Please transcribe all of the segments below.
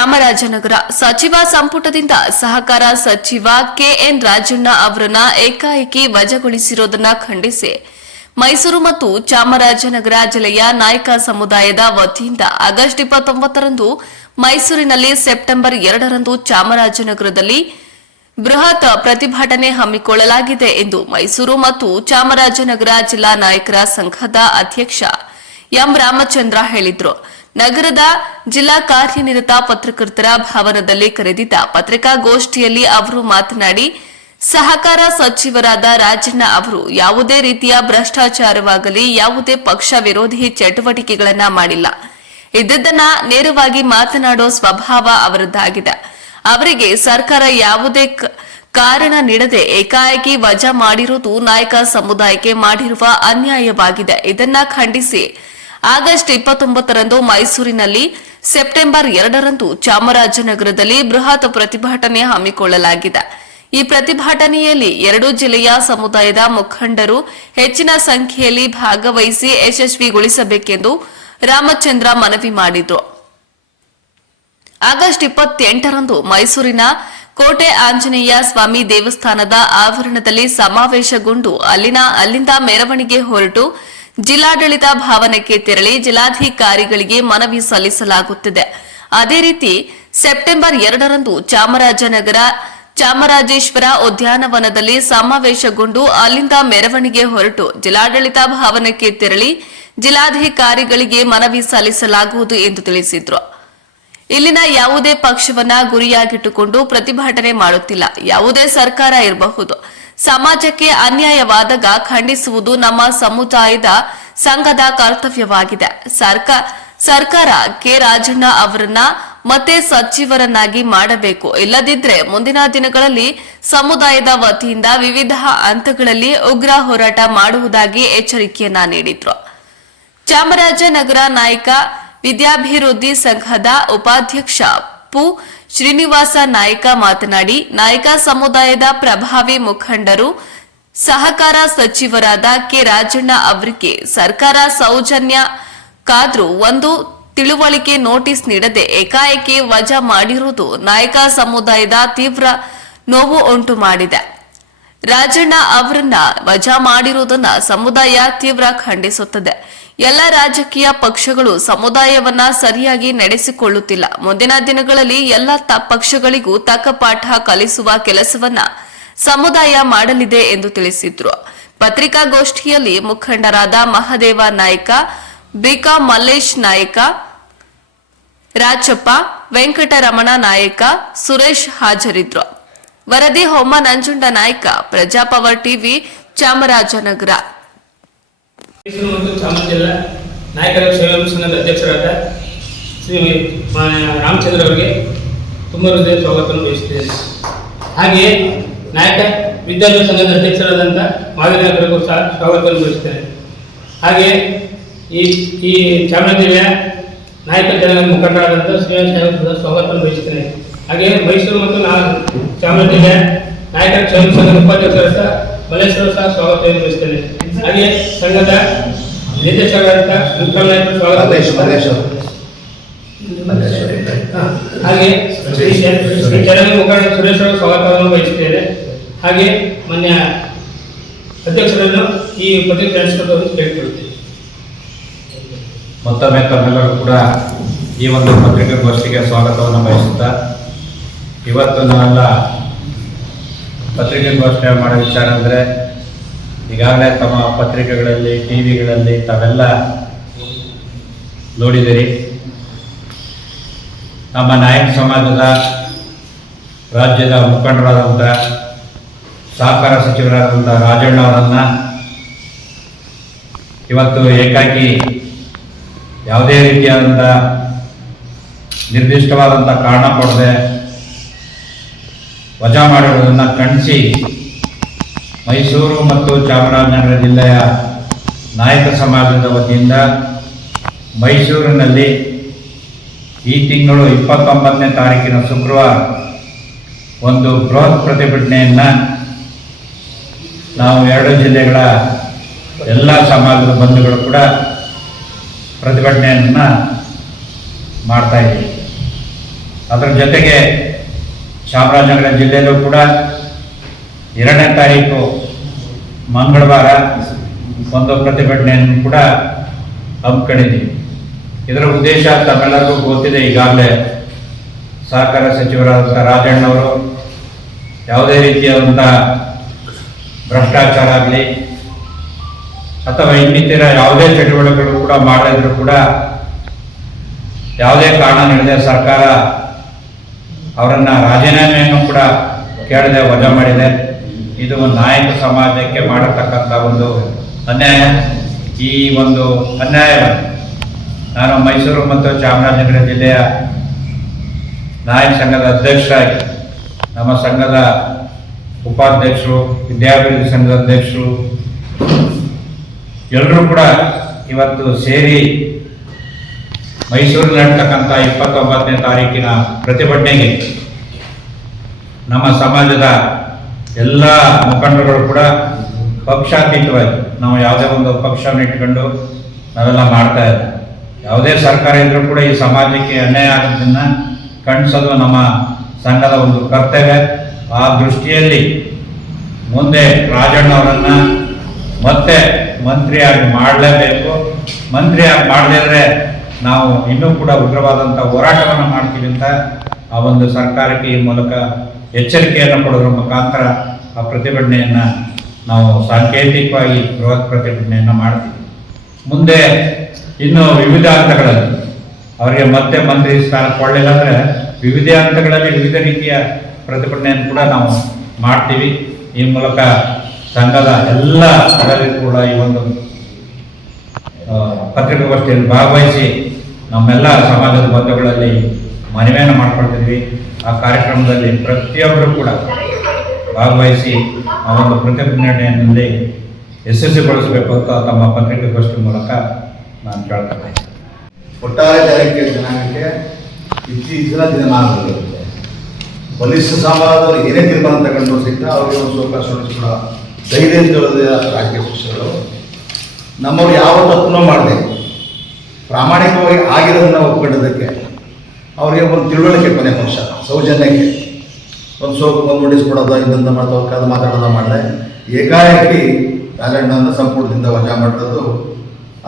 ಚಾಮರಾಜನಗರ ಸಚಿವ ಸಂಪುಟದಿಂದ ಸಹಕಾರ ಸಚಿವ ಕೆಎನ್ ರಾಜಣ್ಣ ಅವರನ್ನ ಏಕಾಏಕಿ ವಜಾಗೊಳಿಸಿರುವುದನ್ನು ಖಂಡಿಸಿ ಮೈಸೂರು ಮತ್ತು ಚಾಮರಾಜನಗರ ಜಿಲ್ಲೆಯ ನಾಯಕ ಸಮುದಾಯದ ವತಿಯಿಂದ ಆಗಸ್ಟ್ 29ರಂದು ಮೈಸೂರಿನಲ್ಲಿ ಸೆಪ್ಟೆಂಬರ್ 2ರಂದು ಚಾಮರಾಜನಗರದಲ್ಲಿ ಬೃಹತ್ ಪ್ರತಿಭಟನೆ ಹಮ್ಮಿಕೊಳ್ಳಲಾಗಿದೆ ಎಂದು ಮೈಸೂರು ಮತ್ತು ಚಾಮರಾಜನಗರ ಜಿಲ್ಲಾ ನಾಯಕರ ಸಂಘದ ಅಧ್ಯಕ್ಷ ಎಂ ರಾಮಚಂದ್ರ ಹೇಳಿದರು. ನಗರದ ಜಿಲ್ಲಾ ಕಾರ್ಯನಿರತ ಪತ್ರಕರ್ತರ ಭವನದಲ್ಲಿ ಕರೆದಿದ್ದ ಪತ್ರಿಕಾಗೋಷ್ಠಿಯಲ್ಲಿ ಅವರು ಮಾತನಾಡಿ, ಸಹಕಾರ ಸಚಿವರಾದ ರಾಜಣ್ಣ ಅವರು ಯಾವುದೇ ರೀತಿಯ ಭ್ರಷ್ಟಾಚಾರವಾಗಲಿ ಯಾವುದೇ ಪಕ್ಷ ವಿರೋಧಿ ಚಟುವಟಿಕೆಗಳನ್ನ ಮಾಡಿಲ್ಲ. ಇದ್ದದ್ದನ್ನ ನೇರವಾಗಿ ಮಾತನಾಡೋ ಸ್ವಭಾವ ಅವರದ್ದಾಗಿದೆ. ಅವರಿಗೆ ಸರ್ಕಾರ ಯಾವುದೇ ಕಾರಣ ನೀಡದೆ ಏಕಾಏಕಿ ವಜಾ ಮಾಡಿರುವುದು ನಾಯಕ ಸಮುದಾಯಕ್ಕೆ ಮಾಡಿರುವ ಅನ್ಯಾಯವಾಗಿದೆ. ಇದನ್ನ ಖಂಡಿಸಿ ಆಗಸ್ಟ್ 29ರಂದು ಮೈಸೂರಿನಲ್ಲಿ, ಸೆಪ್ಟೆಂಬರ್ 2ರಂದು ಚಾಮರಾಜನಗರದಲ್ಲಿ ಬೃಹತ್ ಪ್ರತಿಭಟನೆ ಹಮ್ಮಿಕೊಳ್ಳಲಾಗಿದೆ. ಈ ಪ್ರತಿಭಟನೆಯಲ್ಲಿ ಎರಡೂ ಜಿಲ್ಲೆಯ ಸಮುದಾಯದ ಮುಖಂಡರು ಹೆಚ್ಚಿನ ಸಂಖ್ಯೆಯಲ್ಲಿ ಭಾಗವಹಿಸಿ ಯಶಸ್ವಿಗೊಳಿಸಬೇಕೆಂದು ರಾಮಚಂದ್ರ ಮನವಿ ಮಾಡಿದರು. ಆಗಸ್ಟ್ 28ರಂದು ಮೈಸೂರಿನ ಕೋಟೆ ಆಂಜನೇಯ ಸ್ವಾಮಿ ದೇವಸ್ಥಾನದ ಆವರಣದಲ್ಲಿ ಸಮಾವೇಶಗೊಂಡು ಅಲ್ಲಿಂದ ಮೆರವಣಿಗೆ ಹೊರಟು ಜಿಲ್ಲಾಡಳಿತ ಭವನಕ್ಕೆ ತೆರಳಿ ಜಿಲ್ಲಾಧಿಕಾರಿಗಳಿಗೆ ಮನವಿ ಸಲ್ಲಿಸಲಾಗುತ್ತಿದೆ. ಅದೇ ರೀತಿ ಸೆಪ್ಟೆಂಬರ್ 2ರಂದು ಚಾಮರಾಜೇಶ್ವರ ಉದ್ಯಾನವನದಲ್ಲಿ ಸಮಾವೇಶಗೊಂಡು ಅಲ್ಲಿಂದ ಮೆರವಣಿಗೆ ಹೊರಟು ಜಿಲ್ಲಾಡಳಿತ ಭವನಕ್ಕೆ ತೆರಳಿ ಜಿಲ್ಲಾಧಿಕಾರಿಗಳಿಗೆ ಮನವಿ ಸಲ್ಲಿಸಲಾಗುವುದು ಎಂದು ತಿಳಿಸಿದರು. ಇಲ್ಲಿನ ಯಾವುದೇ ಪಕ್ಷವನ್ನ ಗುರಿಯಾಗಿಟ್ಟುಕೊಂಡು ಪ್ರತಿಭಟನೆ ಮಾಡುತ್ತಿಲ್ಲ. ಯಾವುದೇ ಸರ್ಕಾರ ಇರಬಹುದು. ಸಮಾಜಕ್ಕೆ ಅನ್ಯಾಯವಾದಾಗ ಖಂಡಿಸುವುದು ನಮ್ಮ ಸಮುದಾಯದ ಸಂಘದ ಕರ್ತವ್ಯವಾಗಿದೆ. ಸರ್ಕಾರ ಕೆ ರಾಜಣ್ಣ ಅವರನ್ನ ಮತ್ತೆ ಸಚಿವರನ್ನಾಗಿ ಮಾಡಬೇಕು. ಇಲ್ಲದಿದ್ದರೆ ಮುಂದಿನ ದಿನಗಳಲ್ಲಿ ಸಮುದಾಯದ ವತಿಯಿಂದ ವಿವಿಧ ಹಂತಗಳಲ್ಲಿ ಉಗ್ರ ಹೋರಾಟ ಮಾಡುವುದಾಗಿ ಎಚ್ಚರಿಕೆಯನ್ನ ನೀಡಿದ್ರು. ಚಾಮರಾಜನಗರ ನಾಯಕ ವಿದ್ಯಾಭಿವೃದ್ಧಿ ಸಂಘದ ಉಪಾಧ್ಯಕ್ಷ ಪು ಶ್ರೀನಿವಾಸ ನಾಯಕ ಮಾತನಾಡಿ, ನಾಯಕ ಸಮುದಾಯದ ಪ್ರಭಾವಿ ಮುಖಂಡರು ಸಹಕಾರ ಸಚಿವರಾದ ಕೆ ರಾಜಣ್ಣ ಅವರಿಗೆ ಸರ್ಕಾರ ಸೌಜನ್ಯ ಕಾದ್ರೂ ಒಂದು ತಿಳುವಳಿಕೆ ನೋಟಿಸ್ ನೀಡದೆ ಏಕಾಏಕಿ ವಜಾ ಮಾಡಿರುವುದು ನಾಯಕ ಸಮುದಾಯದ ತೀವ್ರ ನೋವು ಉಂಟು ಮಾಡಿದೆ. ರಾಜಣ್ಣ ಅವರನ್ನ ವಜಾ ಮಾಡಿರುವುದನ್ನು ಸಮುದಾಯ ತೀವ್ರ ಖಂಡಿಸುತ್ತದೆ. ಎಲ್ಲ ರಾಜಕೀಯ ಪಕ್ಷಗಳು ಸಮುದಾಯವನ್ನ ಸರಿಯಾಗಿ ನಡೆಸಿಕೊಳ್ಳುತ್ತಿಲ್ಲ. ಮುಂದಿನ ದಿನಗಳಲ್ಲಿ ಎಲ್ಲ ಪಕ್ಷಗಳಿಗೂ ತಕ್ಕ ಪಾಠ ಕಲಿಸುವ ಕೆಲಸವನ್ನ ಸಮುದಾಯ ಮಾಡಲಿದೆ ಎಂದು ತಿಳಿಸಿದ್ರು. ಪತ್ರಿಕಾಗೋಷ್ಠಿಯಲ್ಲಿ ಮುಖಂಡರಾದ ಮಹದೇವ ನಾಯಕ, ಬಿಕಾ ಮಲ್ಲೇಶ್ ನಾಯಕ, ರಾಚಪ್ಪ, ವೆಂಕಟರಮಣ ನಾಯಕ, ಸುರೇಶ್ ಹಾಜರಿದ್ರು. ವರದಿ ಹೋಮ ನಂಜುಂಡ ನಾಯಕ, ಪ್ರಜಾಪವರ್ ಟಿವಿ, ಚಾಮರಾಜನಗರ. ಮೈಸೂರು ಮತ್ತು ಚಾಮರಾಜನಗರ ಜಿಲ್ಲಾ ನಾಯಕರ ಸೇವಾ ಸಂಘದ ಅಧ್ಯಕ್ಷರಾದ ಶ್ರೀ ರಾಮಚಂದ್ರ ಅವರಿಗೆ ತುಂಬ ಹೃದಯ ಸ್ವಾಗತವನ್ನು ಬಯಸುತ್ತೇನೆ. ಹಾಗೆಯೇ ನಾಯಕ ವಿದ್ಯಾರ್ಥಿ ಸಂಘದ ಅಧ್ಯಕ್ಷರಾದಂಥ ಮಾದರಿನಗರಕ್ಕೂ ಸಹ ಸ್ವಾಗತವನ್ನು ಬಯಸುತ್ತೇನೆ. ಹಾಗೆಯೇ ಈ ಚಾಮರಾಜನಗರ ಜಿಲ್ಲೆಯ ನಾಯಕ ಜನ ಮುಖಂಡರಾದಂಥ ಶ್ರೀನಿವಾಸ ಸ್ವಾಗತವನ್ನು ಬಯಸುತ್ತೇನೆ. ಹಾಗೆಯೇ ಮೈಸೂರು ಮತ್ತು ಚಾಮರಾಜನಗರ ಜಿಲ್ಲೆಯ ನಾಯಕರ ಸೇವಾ ಸಂಘದ ಉಪಾಧ್ಯಕ್ಷರಾದ ಮಲ್ಲೇಶ್ವರ ಸಹ ಸ್ವಾಗತವನ್ನು ಬಯಸುತ್ತೇನೆ. ಹಾಗೆ ಸಂಘದ ನಿರ್ದೇಶಕರಾದ ವಿಕ್ರಮ್ ನಾಯಕ ಸ್ವಾಗತ. ಹಾಗೆ ಚರಂಡಿ ಮುಖಂಡ ಸುರೇಶ್ ಅವರು ಸ್ವಾಗತವನ್ನು ಬಯಸುತ್ತೇನೆ. ಹಾಗೆ ಮಾನ್ಯ ಅಧ್ಯಕ್ಷರನ್ನು ಈ ಪತ್ರಿಕೆ ನಡೆಸಿಕೊಂಡು ಕೇಳಿಕೊಳ್ಳುತ್ತೇನೆ. ಮತ್ತೊಮ್ಮೆ ತಮ್ಮೆಲ್ಲರೂ ಕೂಡ ಈ ಒಂದು ಪತ್ರಿಕಾಗೋಷ್ಠಿಗೆ ಸ್ವಾಗತವನ್ನು ಬಯಸುತ್ತಾ, ಇವತ್ತು ನಾವೆಲ್ಲ ಪತ್ರಿಕಾಗೋಷ್ಠಿ ಮಾಡೋ ವಿಚಾರ ಅಂದರೆ, ಈಗಾಗಲೇ ತಮ್ಮ ಪತ್ರಿಕೆಗಳಲ್ಲಿ, ಟಿವಿಗಳಲ್ಲಿ ತಾವೆಲ್ಲ ನೋಡಿದಿರಿ. ನಮ್ಮ ನಾಯಕ ಸಮಾಜದ ರಾಜ್ಯದ ಮುಖಂಡರಾದಂಥ ಸಹಕಾರ ಸಚಿವರಾದಂಥ ರಾಜಣ್ಣ ಅವರನ್ನು ಇವತ್ತು ಏಕಾಕಿ ಯಾವುದೇ ರೀತಿಯಾದಂಥ ನಿರ್ದಿಷ್ಟವಾದಂಥ ಕಾರಣ ಕೊಡದೆ ವಜಾ ಮಾಡಿರುವುದನ್ನು ಖಂಡಿಸಿ ಮೈಸೂರು ಮತ್ತು ಚಾಮರಾಜನಗರ ಜಿಲ್ಲೆಯ ನಾಯಕ ಸಮಾಜದ ವತಿಯಿಂದ ಮೈಸೂರಿನಲ್ಲಿ ಈ ತಿಂಗಳು 29ನೇ ತಾರೀಕಿನ ಶುಕ್ರವಾರ ಒಂದು ಬೃಹತ್ ಪ್ರತಿಭಟನೆಯನ್ನು ನಾವು ಎರಡು ಜಿಲ್ಲೆಗಳ ಎಲ್ಲ ಸಮಾಜದ ಬಂಧುಗಳು ಕೂಡ ಪ್ರತಿಭಟನೆಯನ್ನು ಮಾಡ್ತಾ ಇದ್ದೀವಿ. ಅದರ ಜೊತೆಗೆ ಚಾಮರಾಜನಗರ ಜಿಲ್ಲೆಯಲ್ಲೂ ಕೂಡ 2ನೇ ತಾರೀಕು ಮಂಗಳವಾರ ಒಂದು ಪ್ರತಿಭಟನೆಯನ್ನು ಕೂಡ ಹಮ್ಮಿಕೊಂಡಿದ್ದೀವಿ. ಇದರ ಉದ್ದೇಶ ತಮ್ಮೆಲ್ಲರಿಗೂ ಗೊತ್ತಿದೆ. ಈಗಾಗಲೇ ಸಹಕಾರ ಸಚಿವರಾದಂಥ ರಾಜಣ್ಣವರು ಯಾವುದೇ ರೀತಿಯಾದಂಥ ಭ್ರಷ್ಟಾಚಾರ ಆಗಲಿ ಅಥವಾ ಇನ್ನಿತರ ಯಾವುದೇ ಚಟುವಟಿಕೆಗಳು ಕೂಡ ಮಾಡಿದ್ರು ಕೂಡ ಯಾವುದೇ ಕಾರಣ ನೀಡದೆ ಸರ್ಕಾರ ಅವರನ್ನು ರಾಜೀನಾಮೆಯನ್ನು ಕೂಡ ಕೇಳದೆ ವಜಾ ಮಾಡಿದೆ. ಇದು ನಾಯಕ ಸಮಾಜಕ್ಕೆ ಮಾಡತಕ್ಕಂಥ ಒಂದು ಅನ್ಯಾಯ. ಈ ಒಂದು ಅನ್ಯಾಯವನ್ನು ನಾನು ಮೈಸೂರು ಮತ್ತು ಚಾಮರಾಜನಗರ ಜಿಲ್ಲೆಯ ನಾಯಕ ಸಂಘದ ಅಧ್ಯಕ್ಷರಾಗಿ, ನಮ್ಮ ಸಂಘದ ಉಪಾಧ್ಯಕ್ಷರು, ವಿದ್ಯಾಭಿವೃದ್ಧಿ ಸಂಘದ ಅಧ್ಯಕ್ಷರು ಎಲ್ಲರೂ ಕೂಡ ಇವತ್ತು ಸೇರಿ ಮೈಸೂರಿನಲ್ಲಿ ನಡ್ತಕ್ಕಂಥ 29ನೇ ತಾರೀಕಿನ ಪ್ರತಿಭಟನೆಗೆ ನಮ್ಮ ಸಮಾಜದ ಎಲ್ಲ ಮುಖಂಡರುಗಳು ಕೂಡ ಪಕ್ಷಾತೀತವಾಗಿ, ನಾವು ಯಾವುದೇ ಒಂದು ಪಕ್ಷವನ್ನು ಇಟ್ಕೊಂಡು ನಾವೆಲ್ಲ ಮಾಡ್ತಾ ಇದ್ದೀವಿ. ಯಾವುದೇ ಸರ್ಕಾರ ಇದ್ರೂ ಕೂಡ ಈ ಸಮಾಜಕ್ಕೆ ಅನ್ಯಾಯ ಆಗೋದನ್ನು ಖಂಡಿಸೋದು ನಮ್ಮ ಸಂಘದ ಒಂದು ಕರ್ತವ್ಯ. ಆ ದೃಷ್ಟಿಯಲ್ಲಿ ಮುಂದೆ ರಾಜಣ್ಣವರನ್ನು ಮತ್ತೆ ಮಂತ್ರಿಯಾಗಿ ಮಾಡಲೇಬೇಕು. ಮಂತ್ರಿಯಾಗಿ ಮಾಡದಿದ್ರೆ ನಾವು ಇನ್ನೂ ಕೂಡ ಉಗ್ರವಾದಂಥ ಹೋರಾಟವನ್ನು ಮಾಡ್ತೀವಿ ಅಂತ ಆ ಒಂದು ಸರ್ಕಾರಕ್ಕೆ ಈ ಮೂಲಕ ಎಚ್ಚರಿಕೆಯನ್ನು ಕೊಡೋದ್ರ ಮುಖಾಂತರ ಆ ಪ್ರತಿಭಟನೆಯನ್ನು ನಾವು ಸಾಂಕೇತಿಕವಾಗಿ ಬೃಹತ್ ಪ್ರತಿಭಟನೆಯನ್ನು ಮಾಡ್ತೀವಿ. ಮುಂದೆ ಇನ್ನು ವಿವಿಧ ಹಂತಗಳಲ್ಲಿ ಅವರಿಗೆ ಮತ್ತೆ ಮಂತ್ರಿ ಸ್ಥಾನ ಕೊಡಲಿಲ್ಲ ಅಂದರೆ ವಿವಿಧ ಹಂತಗಳಲ್ಲಿ ವಿವಿಧ ರೀತಿಯ ಪ್ರತಿಭಟನೆಯನ್ನು ಕೂಡ ನಾವು ಮಾಡ್ತೀವಿ. ಈ ಮೂಲಕ ಸಂಘದ ಎಲ್ಲ ಸದಸ್ಯರು ಕೂಡ ಈ ಒಂದು ಪತ್ರಿಕಾಗೋಷ್ಠಿಯಲ್ಲಿ ಭಾಗವಹಿಸಿ ನಮ್ಮೆಲ್ಲ ಸಮಾಜದ ಬಂಧುಗಳಲ್ಲಿ ಮನವಿಯನ್ನು ಮಾಡ್ಕೊಳ್ತಿದ್ವಿ. ಆ ಕಾರ್ಯಕ್ರಮದಲ್ಲಿ ಪ್ರತಿಯೊಬ್ಬರು ಕೂಡ ಭಾಗವಹಿಸಿ ಆ ಒಂದು ಪ್ರತಿಭಟನೆಯಲ್ಲಿ ಯಶಸ್ವಿಗೊಳಿಸಬೇಕು ಅಂತ ತಮ್ಮ ಪತ್ರಿಕಾಗೋಷ್ಠಿ ಮೂಲಕ ನಾನು ಕೇಳ್ತಾ ಇದ್ದೀನಿ. ಒಟ್ಟಾರೆ ಜನಾಂಗಕ್ಕೆ ಇತ್ತೀಚಿನ ದಿನಮಾನಗಳಲ್ಲಿ ಬಲಿಷ್ಠ ಸಮಾಜದವರು ಏನೇ ತೀರ್ಮಾನ ತಗೊಂಡು ಸಹಿತ ಅವರಿಗೆ ಒಂದು ಅವಕಾಶ ಕೂಡ ಧೈರ್ಯದ ರಾಜಕೀಯ ಪಕ್ಷಗಳು ನಮ್ಮವ್ರು ಯಾವ ತಪ್ಪನೂ ಮಾಡದೆ ಪ್ರಾಮಾಣಿಕವಾಗಿ ಆಗಿರೋದನ್ನು ಒಪ್ಕೊಂಡಿದ್ದಕ್ಕೆ ಅವರಿಗೆ ಒಂದು ತಿಳುವಳಿಕೆ, ಕೊನೆ ಪಕ್ಷ ಸೌಜನ್ಯಕ್ಕೆ ಒಂದು ನೋಟಿಸ್ಕೊಡೋದು, ಇದನ್ನು ಮಾಡ್ತಾ ಮಾತಾಡೋದು ಮಾಡಿದೆ ಏಕಾಏಕಿ ರಾಜಣ್ಣನ ಸಂಪುಟದಿಂದ ವಜಾ ಮಾಡೋದು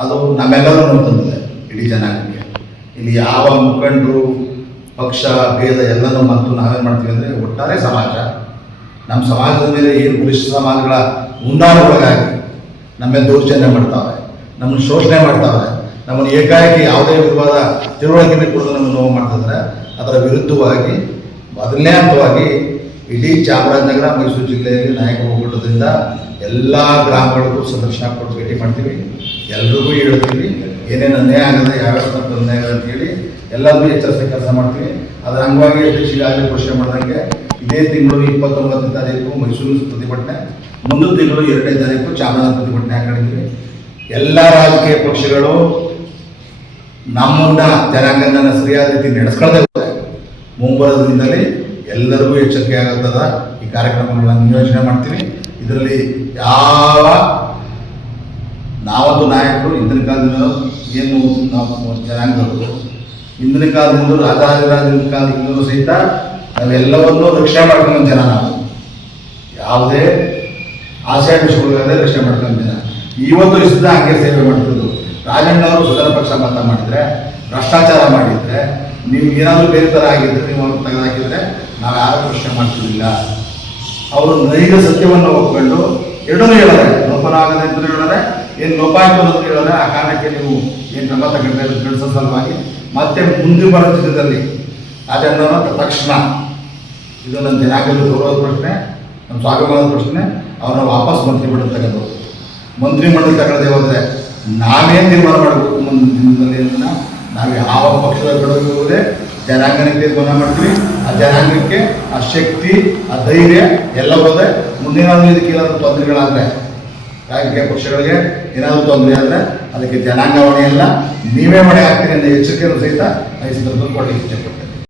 ಅದು ನಮ್ಮೆಲ್ಲರೂ ತಂದಿದೆ ಇಡೀ ಜನಾಂಗಕ್ಕೆ. ಇಲ್ಲಿ ಯಾವ ಮುಖಂಡರು ಪಕ್ಷ ಭೇದ ಎಲ್ಲನೂ ಮತ್ತು ನಾವೇನು ಮಾಡ್ತೀವಿ ಅಂದರೆ ಒಟ್ಟಾರೆ ಸಮಾಜ, ನಮ್ಮ ಸಮಾಜದ ಮೇಲೆ ಏನು ಬಲಿಷ್ಠ ಸಮಾಜಗಳ ಮುಂದಾಳುಗಳಾಗಿ ನಮ್ಮೇಲೆ ದೌರ್ಜನ್ಯ ಮಾಡ್ತಾವೆ, ನಮ್ಮನ್ನು ಶೋಷಣೆ ಮಾಡ್ತಾವೆ, ನಮ್ಮನ್ನು ಏಕಾಏಕಿ ಯಾವುದೇ ವಿಧವಾದ ತಿಳುವಳಿಕೆ ಕೊಡೋದು ನಮ್ಮನ್ನು ನೋವು ಮಾಡ್ತಿದ್ರೆ ಅದರ ವಿರುದ್ಧವಾಗಿ ಮೊದಲನೇ ಹಂತವಾಗಿ ಇಡೀ ಚಾಮರಾಜನಗರ ಮೈಸೂರು ಜಿಲ್ಲೆಯಲ್ಲಿ ನಾಯಕ ಒಕ್ಕೂಟದಿಂದ ಎಲ್ಲ ಗ್ರಾಮಗಳಿಗೂ ಸಂದರ್ಶನ ಕೊಟ್ಟು ಭೇಟಿ ಮಾಡ್ತೀವಿ. ಎಲ್ರಿಗೂ ಹೇಳ್ತೀವಿ ಏನೇನು ಅನ್ಯಾಯ ಆಗದೆ, ಯಾವ್ಯಾವ ಅನ್ಯಾಯ ಆಗದೆ ಅಂತೇಳಿ ಎಲ್ಲರಿಗೂ ಎಚ್ಚರಿಸೋ ಕೆಲಸ ಮಾಡ್ತೀವಿ. ಅದರ ಅಂಗವಾಗಿ ಈಗಾಗಲೇ ಘೋಷಣೆ ಮಾಡಿದಂಗೆ ಇದೇ ತಿಂಗಳು 29ನೇ ತಾರೀಕು ಮೈಸೂರು ಪ್ರತಿಭಟನೆ, ಮುಂದಿನ ತಿಂಗಳು 2ನೇ ತಾರೀಕು ಚಾಮರಾಜನಗರ ಪ್ರತಿಭಟನೆ ಹಾಕೊಂಡಿದ್ದೀವಿ. ಎಲ್ಲ ರಾಜಕೀಯ ಪಕ್ಷಗಳು ನಮ್ಮನ್ನ ಜನಾಂಗನ ಸರಿಯಾದ ರೀತಿ ನಡೆಸ್ಕೊಳ್ಳದೆ ಮುಂಬರುವ ದಿನದಲ್ಲಿ ಎಲ್ಲರಿಗೂ ಎಚ್ಚರಿಕೆ ಆಗುತ್ತದ ಈ ಕಾರ್ಯಕ್ರಮಗಳನ್ನು ನಿಯೋಜನೆ ಮಾಡ್ತೀವಿ. ಇದರಲ್ಲಿ ಯಾವ ನಾವೊಂದು ನಾಯಕರು ಹಿಂದಿನ ಕಾಲದಿಂದ ಏನು ನಾವು ಜನಾಂಗದವರು ಹಿಂದಿನ ಕಾಲದಿಂದ ರಾಜಾದಿರಾಜನ ಕಾಲದಿಂದಲೂ ಸಹಿತ ನಾವೆಲ್ಲವನ್ನೂ ರಕ್ಷಣೆ ಮಾಡ್ಕೊಂಡು ಜನ, ನಾವು ಯಾವುದೇ ಆಶಯ ವಿಷಯಗಳಿಲ್ಲದೆ ರಕ್ಷಣೆ ಮಾಡ್ಕೊಂಡು ಜನ ಇವತ್ತು ಇಷ್ಟ ಹಂಗೆ ಸೇವೆ ಮಾಡ್ತಿದ್ದು. ರಾಜಣ್ಣವರು ಸುಧಾರ ಪಕ್ಷ ಮತ ಮಾಡಿದರೆ, ಭ್ರಷ್ಟಾಚಾರ ಮಾಡಿದರೆ, ನೀವು ಏನಾದರೂ ಬೇರೆ ಥರ ಆಗಿದ್ದರೆ, ನೀವು ಅವ್ರು ತೆಗೆದುಹಾಕಿದರೆ ನಾವು ಯಾರು ಪ್ರಶ್ನೆ ಮಾಡ್ತಿರಲಿಲ್ಲ. ಅವರು ನೈಜ ಸತ್ಯವನ್ನು ಒಪ್ಕೊಂಡು ಎರಡನ್ನೂ ಹೇಳಿದ್ರೆ, ಲೋಪನ ಆಗದೆ ಅಂತ ಹೇಳಿದ್ರೆ, ಏನು ಲೋಪ ಆಯಿತು ಅನ್ನೋದು ಹೇಳಿದ್ರೆ ಆ ಕಾರಣಕ್ಕೆ ನೀವು ಏನು ಕ್ರಮ ತಗೊಂಡು ನಡೆಸೋ ಸಲುವಾಗಿ ಮತ್ತೆ ಮುಂದೆ ಬರೋ ಚಿತ್ರದಲ್ಲಿ ರಾಜಣ್ಣವರ ತಕ್ಷಣ ಇದು ನನ್ನ ಜನಾಂಗದ ಗೌರವದ ಪ್ರಶ್ನೆ, ನಮ್ಮ ಸ್ವಾಭಿಮಾನದ ಪ್ರಶ್ನೆ, ಅವ್ರನ್ನ ವಾಪಸ್ ಮಂತ್ರಿಮಂಡಲ ತಗೊಂಡು ಮಂತ್ರಿಮಂಡಲ ತಗೊಳ್ಳದೆ ಹೋದರೆ ನಾವೇನು ತೀರ್ಮಾನ ಮಾಡಬೇಕು ಮುಂದಿನ ದಿನದಲ್ಲಿ ಅನ್ನೋದನ್ನ ನಾವು ಯಾವ ಪಕ್ಷದ ಹೋಗೋದೇ ಜನಾಂಗಕ್ಕೆ ತೀರ್ಮಾನ ಮಾಡ್ತೀವಿ. ಆ ಜನಾಂಗಕ್ಕೆ ಆ ಶಕ್ತಿ, ಆ ಧೈರ್ಯ ಎಲ್ಲ ಹೋದೆ. ಮುಂದಿನಾದ್ರೂ ಇದಕ್ಕೆ ಏನಾದರೂ ತೊಂದರೆಗಳಾದರೆ, ರಾಜಕೀಯ ಪಕ್ಷಗಳಿಗೆ ಏನಾದರೂ ತೊಂದರೆ ಆದರೆ ಅದಕ್ಕೆ ಜನಾಂಗ ಹೊಣೆ ಅಲ್ಲ, ನೀವೇ ಹೊಣೆ ಆಗ್ತೀರಿ ಅನ್ನೋ ಎಚ್ಚರಿಕೆಯನ್ನು ಸಹಿತ ಈ ಸಂದರ್ಭದಲ್ಲಿ ಕೊಡಲಿಕ್ಕೆ ಇಷ್ಟಪಡ್ತೇನೆ.